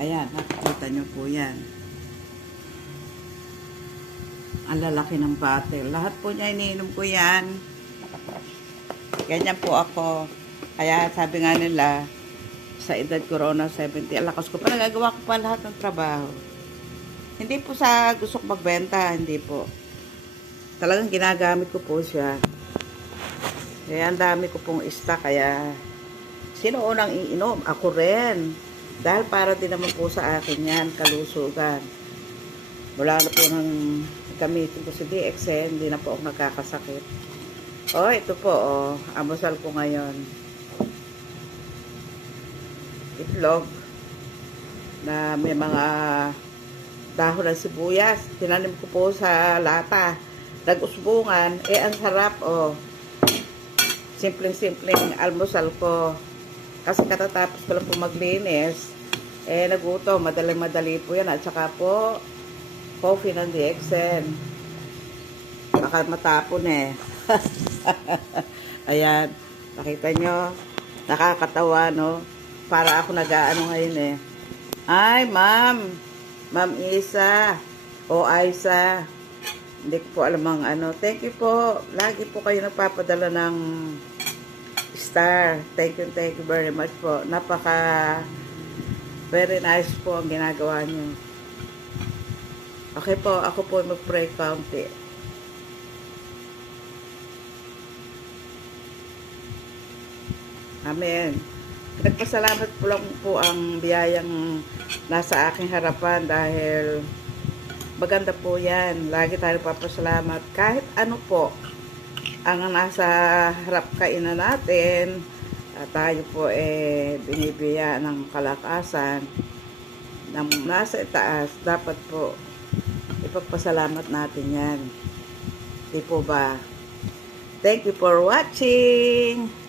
Ayan, nakikita nyo po yan. Ang lalaki ng bottle. Lahat po niya iniinom ko yan. Ganyan po ako. Kaya sabi nga nila, sa edad corona 70, alakas ko pa, nagagawa ko pa lahat ng trabaho. Hindi po sa gusto ko magbenta, hindi po. Talagang ginagamit ko po siya. Kaya ang dami ko pong stock, kaya sino unang iinom? Ako rin. Dahil para din naman po sa akin yan, kalusugan. Wala na po nang gamitin ko si DXN, hindi na po ako nagkakasakit. Oh, ito po, oh, amusal ko ngayon. Itlog na may mga dahon ng sibuyas. Tinanim ko po sa lata. Nag-usbungan. Ang sarap, oh. Simpleng-simpleng almusal ko. Kasi katatapos ko lang po maglinis. Nagutom. Madali-madali po yan. At saka po, coffee ng DXN. Baka matapon Ayan. Nakita nyo? Nakakatawa, no? Para ako nag-aano ngayon Ay, ma'am. Ma'am Isa. O Aisa. Hindi ko po alam ang ano. Thank you po. Lagi po kayo nagpapadala ng star. Thank you very much po. Very nice po ang ginagawa niyo. Okay po, ako po mag-pray kaunti. Amen. Nagpasalamat po lang po ang biyayang nasa aking harapan dahil maganda po yan. Lagi tayo papasalamat. Kahit ano po ang nasa harap kainan natin, tayo po binibiya ng kalakasan ng nasa itaas, dapat po ipagpasalamat natin yan. Di po ba? Thank you for watching!